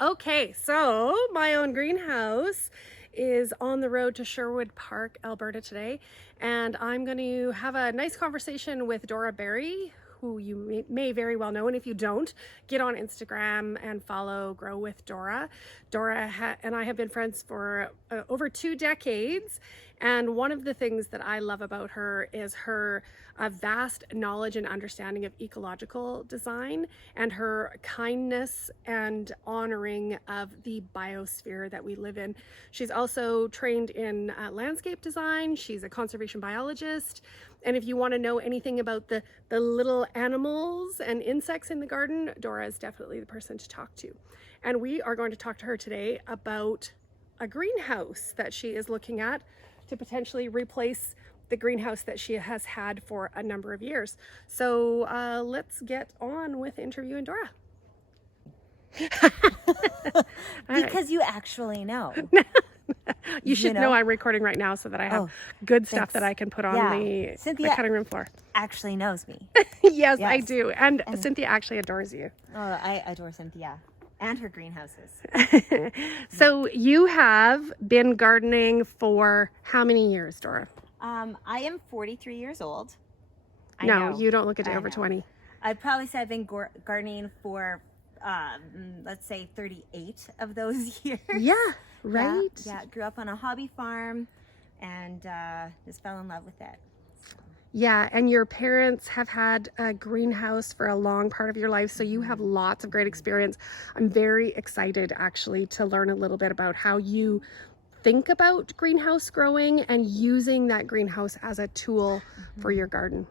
Okay, so my own greenhouse is on the road to Sherwood Park, Alberta today, and I'm going to have a nice conversation with Dora Berry, who you may very well know, and if you don't, get on Instagram and follow Grow with Dora. Dora and I have been friends for over 2 decades, and one of the things that I love about her is her vast knowledge and understanding of ecological design and her kindness and honoring of the biosphere that we live in. She's also trained in landscape design. She's a conservation biologist. And if you want to know anything about the little animals and insects in the garden, Dora is definitely the person to talk to. And we are going to talk to her today about a greenhouse that she is looking at to potentially replace the greenhouse that she has had for a number of years. So let's get on with interviewing Dora. Because you actually know. You should know I'm recording right now so that I have good stuff that I can put on the cutting room floor. Actually knows me. Yes, I do. And Cynthia actually adores you. Oh, I adore Cynthia and her greenhouses. So you have been gardening for how many years, Dora? I am 43 years old. No, you don't look a day over 20. I'd probably say I've been gardening for, let's say 38 of those years. Yeah, right? Yeah, grew up on a hobby farm and just fell in love with it. Yeah, and your parents have had a greenhouse for a long part of your life, so you have lots of great experience. I'm very excited actually to learn a little bit about how you think about greenhouse growing and using that greenhouse as a tool for your garden.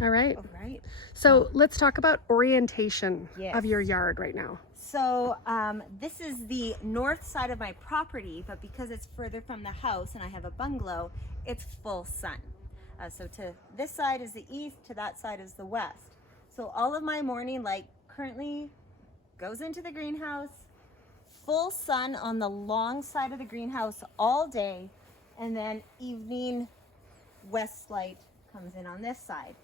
All right. All right. So let's talk about orientation of your yard right now. So this is the north side of my property, but because it's further from the house and I have a bungalow, it's full sun. So to this side is the east, to that side is the west. So all of my morning light currently goes into the greenhouse, full sun on the long side of the greenhouse all day, and then evening west light comes in on this side.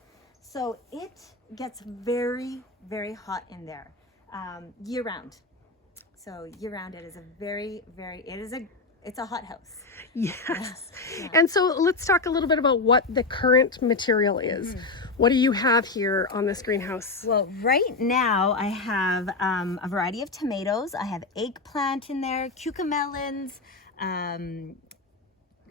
So it gets very, very hot in there year round. So year round it is a very, it's a hot house. Yes. Yeah. And so let's talk a little bit about what the current material is. What do you have here on this greenhouse? Well, right now I have a variety of tomatoes. I have eggplant in there, cucamelons,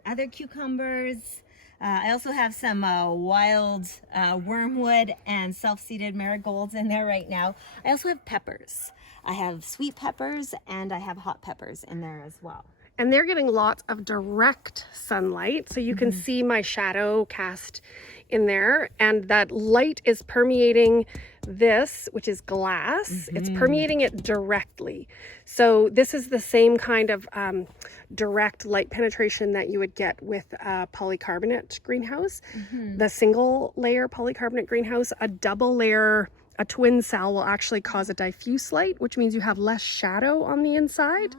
other cucumbers. I also have some wild wormwood and self-seeded marigolds in there right now. I also have peppers. I have sweet peppers and I have hot peppers in there as well. And they're getting lots of direct sunlight. So you can see my shadow cast in there. And that light is permeating this, which is glass. It's permeating it directly. So this is the same kind of direct light penetration that you would get with a polycarbonate greenhouse. The single layer polycarbonate greenhouse, a double layer, a twin cell will actually cause a diffuse light, which means you have less shadow on the inside.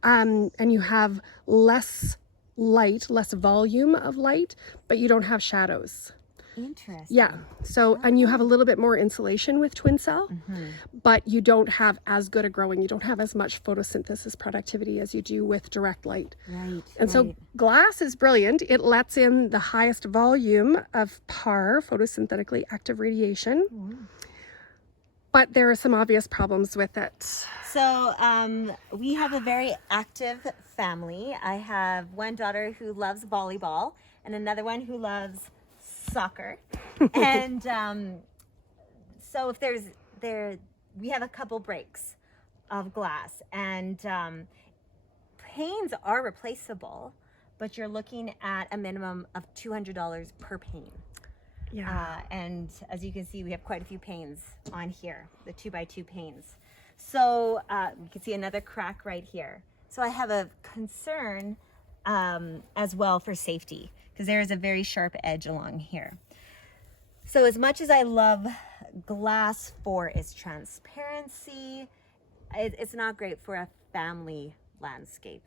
And you have less light, less volume of light, but you don't have shadows. Interesting. Yeah. So, and you have a little bit more insulation with twin cell, but you don't have as good a growing, you don't have as much photosynthesis productivity as you do with direct light. Right. And so glass is brilliant. It lets in the highest volume of PAR, photosynthetically active radiation. But there are some obvious problems with it. So we have a very active family. I have one daughter who loves volleyball and another one who loves soccer. And so if we have a couple breaks of glass, and panes are replaceable, but you're looking at a minimum of $200 per pane. Yeah. And as you can see, we have quite a few panes on here, the 2x2 panes. So you can see another crack right here. So I have a concern as well for safety, because there is a very sharp edge along here. So as much as I love glass for its transparency, it's not great for a family landscape,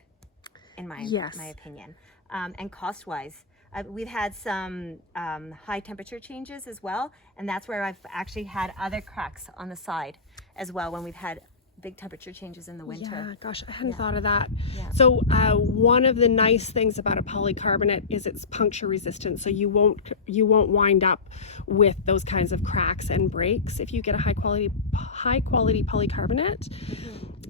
in my opinion. And cost-wise, we've had some high temperature changes as well, and that's where I've actually had other cracks on the side as well when we've had big temperature changes in the winter. Yeah, gosh, I hadn't thought of that. Yeah. So one of the nice things about a polycarbonate is it's puncture resistant, so you won't wind up with those kinds of cracks and breaks if you get a high quality polycarbonate.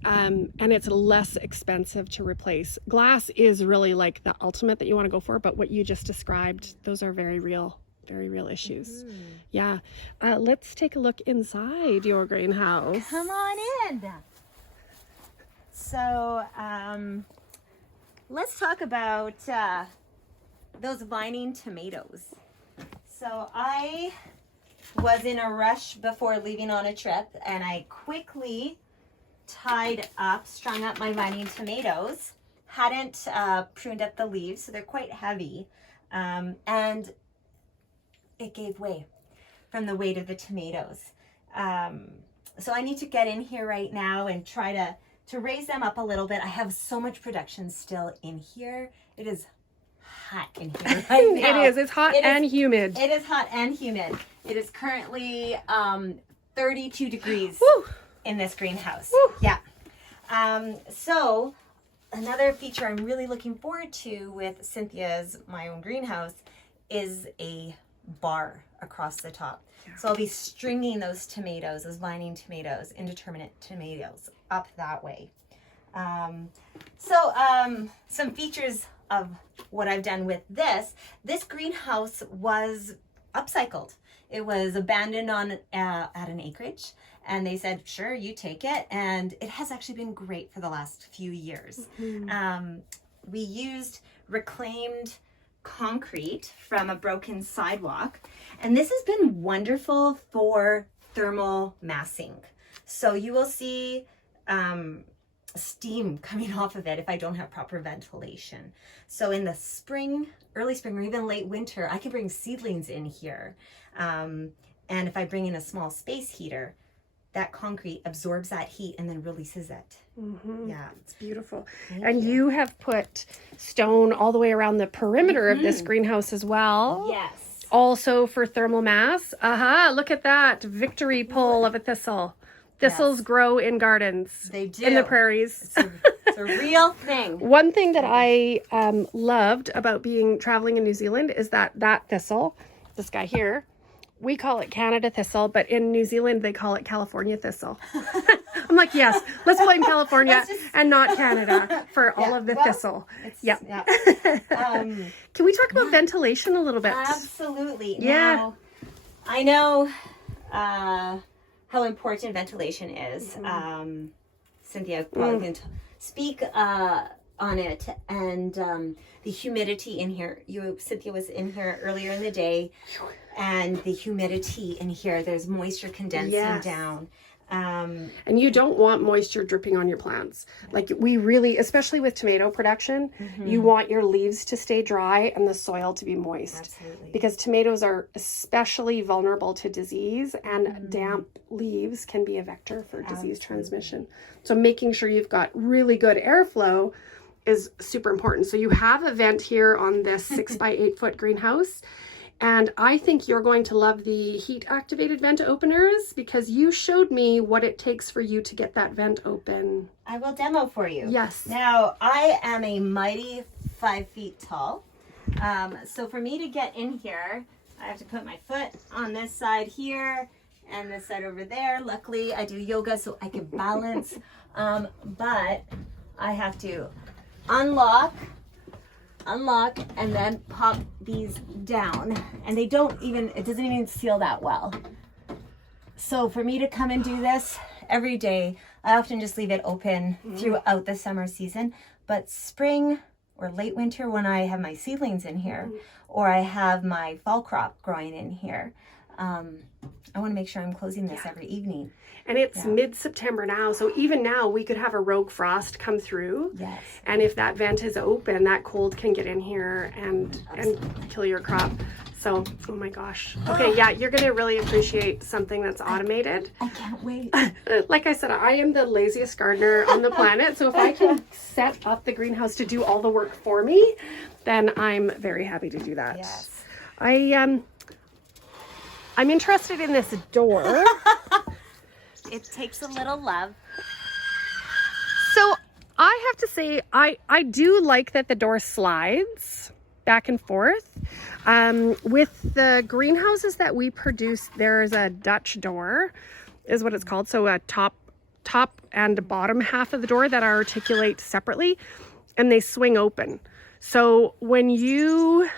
And it's less expensive to replace. Glass is really like the ultimate that you want to go for, but what you just described, those are very real issues. Yeah. Let's take a look inside your greenhouse. Come on in. So let's talk about those vining tomatoes. So I was in a rush before leaving on a trip, and I quickly strung up my vining tomatoes. Hadn't pruned up the leaves, so they're quite heavy, and it gave way from the weight of the tomatoes. So I need to get in here right now and try to raise them up a little bit. I have so much production still in here. It is hot in here right now. It is. It's hot and humid. It is hot and humid. It is currently 32 degrees Woo! in this greenhouse. Woo! Yeah. So another feature I'm really looking forward to with Cynthia's My Own Greenhouse is a bar across the top. Yeah. So I'll be stringing those tomatoes, those vining tomatoes, indeterminate tomatoes up that way. Some features of what I've done with this greenhouse was upcycled. It was abandoned on at an acreage, and they said, sure, you take it. And it has actually been great for the last few years. We used reclaimed concrete from a broken sidewalk, and this has been wonderful for thermal massing. So you will see steam coming off of it if I don't have proper ventilation. So in the spring, early spring, or even late winter, I can bring seedlings in here. And if I bring in a small space heater, that concrete absorbs that heat and then releases it. Yeah, it's beautiful. And you have put stone all the way around the perimeter of this greenhouse as well. Yes. Also for thermal mass. Look at that victory pole of a thistle. Thistles grow in gardens. They do. In the prairies. It's a real thing. One thing that I loved about traveling in New Zealand is that thistle, this guy here, we call it Canada thistle, but in New Zealand they call it California thistle. I'm like, yes, let's blame California and not Canada for all of the thistle. Yeah. Can we talk about ventilation a little bit? Absolutely. Yeah. Now, I know how important ventilation is. Cynthia probably can speak on it, and the humidity in here. Cynthia was in here earlier in the day, and the humidity in here, there's moisture condensing down. And you don't want moisture dripping on your plants. Like we really, especially with tomato production, you want your leaves to stay dry and the soil to be moist. Absolutely. Because tomatoes are especially vulnerable to disease, and damp leaves can be a vector for disease transmission. So making sure you've got really good airflow is super important. So you have a vent here on this 6 by 8 foot greenhouse. And I think you're going to love the heat activated vent openers, because you showed me what it takes for you to get that vent open. I will demo for you. Yes. Now, I am a mighty 5 feet tall. So for me to get in here, I have to put my foot on this side here and this side over there. Luckily, I do yoga so I can balance. But I have to unlock, and then pop these down, and it doesn't even seal that well. So for me to come and do this every day, I often just leave it open throughout the summer season. But spring or late winter, when I have my seedlings in here, or I have my fall crop growing in here, I want to make sure I'm closing this every evening. And it's mid-September now, so even now we could have a rogue frost come through. Yes. And if that vent is open, that cold can get in here and kill your crop. So, oh my gosh. Okay, yeah, you're going to really appreciate something that's automated. I can't wait. Like I said, I am the laziest gardener on the planet, so if I can set up the greenhouse to do all the work for me, then I'm very happy to do that. Yes. I'm interested in this door. It takes a little love. say I do like that the door slides back and forth. With the greenhouses that we produce, there's a Dutch door, is what it's called. So a top and bottom half of the door that articulate separately, and they swing open. So when you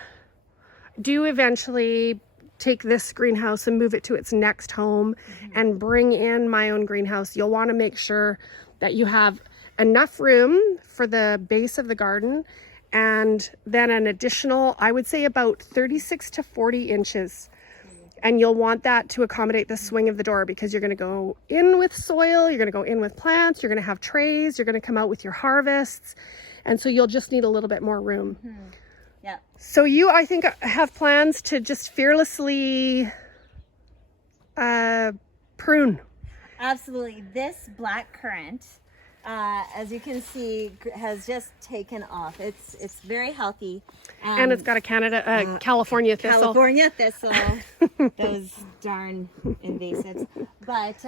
do eventually take this greenhouse and move it to its next home and bring in my own greenhouse, you'll want to make sure that you have enough room for the base of the garden, and then an additional, I would say about 36 to 40 inches. And you'll want that to accommodate the swing of the door, because you're going to go in with soil, you're going to go in with plants, you're going to have trays, you're going to come out with your harvests. And so you'll just need a little bit more room. Yeah. So you, I think, have plans to just fearlessly prune. Absolutely. This black currant, as you can see, has just taken off. It's very healthy. And it's got a California thistle. California thistle. Those darn invasives. But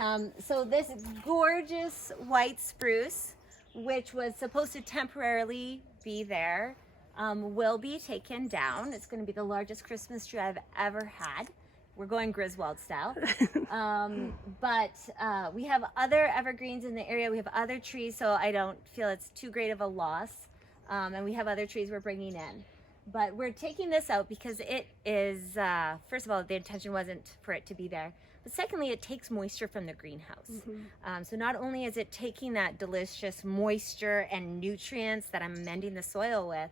so this gorgeous white spruce, which was supposed to temporarily be there, will be taken down. It's going to be the largest Christmas tree I've ever had. We're going Griswold style. But we have other evergreens in the area. We have other trees, so I don't feel it's too great of a loss. And we have other trees we're bringing in. But we're taking this out because it is, first of all, the intention wasn't for it to be there. But secondly, it takes moisture from the greenhouse. So not only is it taking that delicious moisture and nutrients that I'm amending the soil with,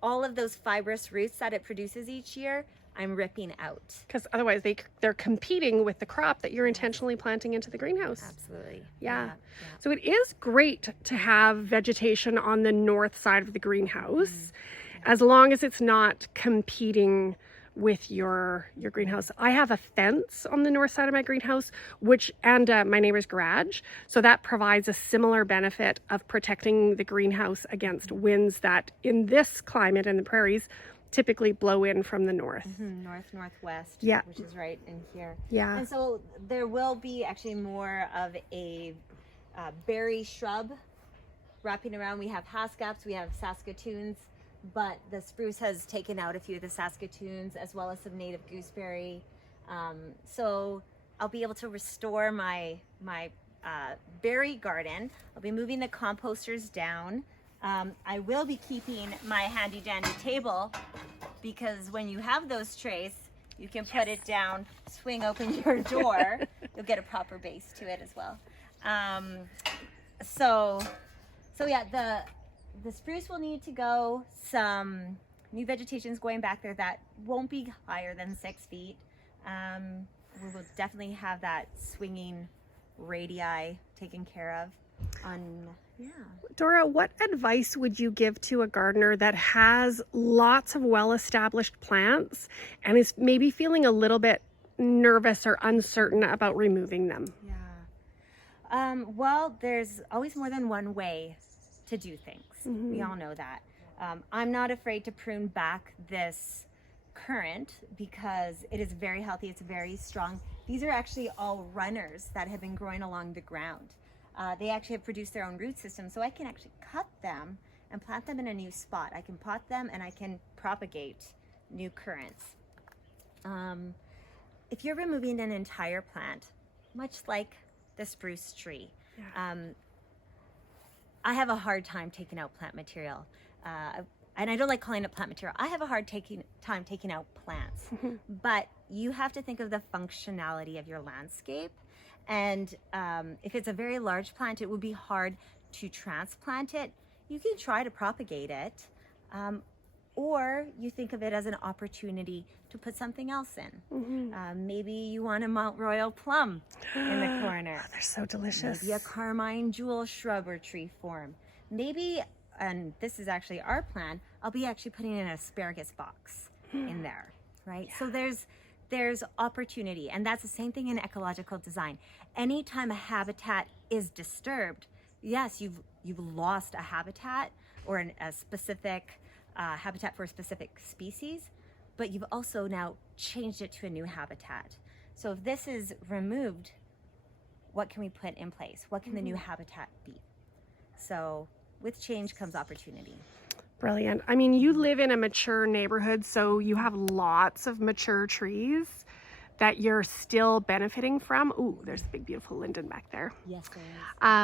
all of those fibrous roots that it produces each year, I'm ripping out. Because otherwise they're competing with the crop that you're intentionally planting into the greenhouse. Absolutely. Yeah. So it is great to have vegetation on the north side of the greenhouse, as long as it's not competing with your greenhouse. I have a fence on the north side of my greenhouse, and my neighbor's garage. So that provides a similar benefit of protecting the greenhouse against winds that in this climate in the prairies typically blow in from the north. Northwest, Yeah. which is right in here. Yeah. And so there will be actually more of a berry shrub wrapping around. We have haskaps, we have saskatoons, but the spruce has taken out a few of the saskatoons, as well as some native gooseberry. So I'll be able to restore my berry garden. I'll be moving the composters down. I will be keeping my handy dandy table, because when you have those trays, you can put it down, swing open your door. You'll get a proper base to it as well. So yeah, the spruce will need to go. Some new vegetation is going back there that won't be higher than 6 feet. We will definitely have that swinging radii taken care of. Dora, what advice would you give to a gardener that has lots of well-established plants and is maybe feeling a little bit nervous or uncertain about removing them? Well, there's always more than one way to do things. We all know that. I'm not afraid to prune back this currant because it is very healthy. It's very strong. These are actually all runners that have been growing along the ground. They actually have produced their own root system, so I can actually cut them and plant them in a new spot. I can pot them and I can propagate new currants. If you're removing an entire plant, much like the spruce tree, I have a hard time taking out plant material. And I don't like calling it plant material. I have a hard time taking out plants. But you have to think of the functionality of your landscape. And if it's a very large plant, it would be hard to transplant it. You can try to propagate it, or you think of it as an opportunity to put something else in. Maybe you want a Mount Royal plum in the corner. Oh, they're so delicious. Maybe a carmine jewel shrub or tree form. Maybe, and this is actually our plan, I'll be actually putting in an asparagus box in there, right? So there's opportunity, and that's the same thing in ecological design. Anytime a habitat is disturbed, yes, you've lost a habitat or a specific habitat for a specific species, but you've also now changed it to a new habitat. So if this is removed, what can we put in place? What can the new habitat be? So with change comes opportunity. Brilliant. I mean, you live in a mature neighborhood, so you have lots of mature trees that you're still benefiting from. Ooh, there's a big, beautiful linden back there. Yes, there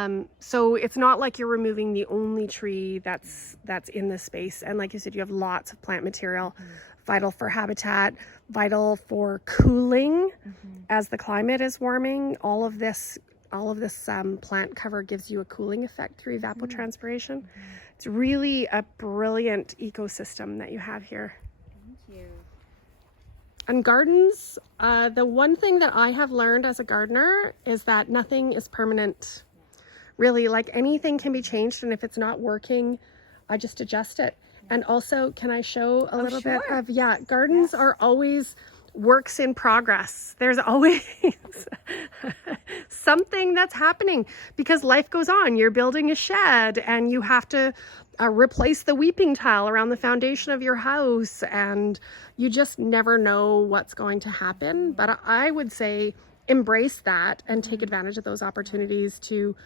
is. So it's not like you're removing the only tree that's in this space. And like you said, you have lots of plant material, vital for habitat, vital for cooling as the climate is warming. All of this plant cover gives you a cooling effect through evapotranspiration. It's really a brilliant ecosystem that you have here. Thank you. And gardens, the one thing that I have learned as a gardener is that nothing is permanent. Really, like anything can be changed, and if it's not working, I just adjust it. And also, can I show a little bit of, gardens are always works in progress. There's always something that's happening because life goes on. You're building a shed and you have to replace the weeping tile around the foundation of your house, and you just never know what's going to happen. But I would say embrace that and take advantage of those opportunities to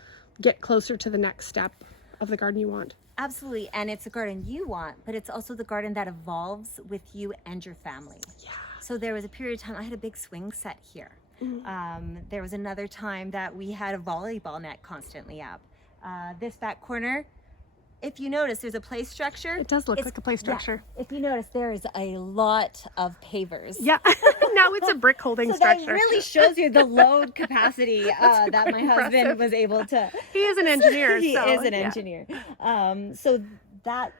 get closer to the next step of the garden you want. Absolutely. And it's a garden you want, but it's also the garden that evolves with you and your family. Yeah. So there was a period of time I had a big swing set here. There was another time that we had a volleyball net constantly up. This back corner, if you notice, there's a play structure. It does look like a play structure. Yeah. If you notice, there is a lot of pavers. Yeah. Now it's a brick holding So structure. that really shows you the load capacity that my husband was able to. He is an engineer. He so, is an engineer. So that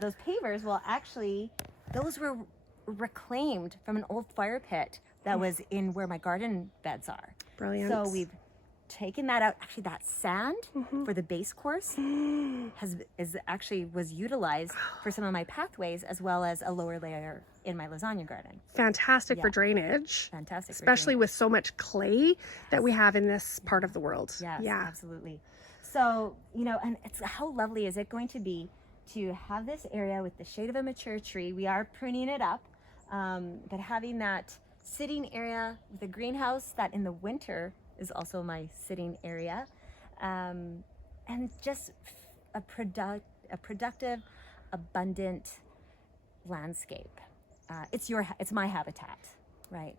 those pavers, well, actually, those were reclaimed from an old fire pit that was in where my garden beds are. Brilliant. So we've taken that out. Actually, that sand for the base course was utilized for some of my pathways, as well as a lower layer in my lasagna garden. Fantastic for drainage. Fantastic, especially with so much clay that we have in this part of the world. Yes, yeah, absolutely. So, you know, and it's how lovely is it going to be to have this area with the shade of a mature tree. We are pruning it up, but having that sitting area with a greenhouse that in the winter is also my sitting area, and just a productive, abundant landscape. It's my habitat, right?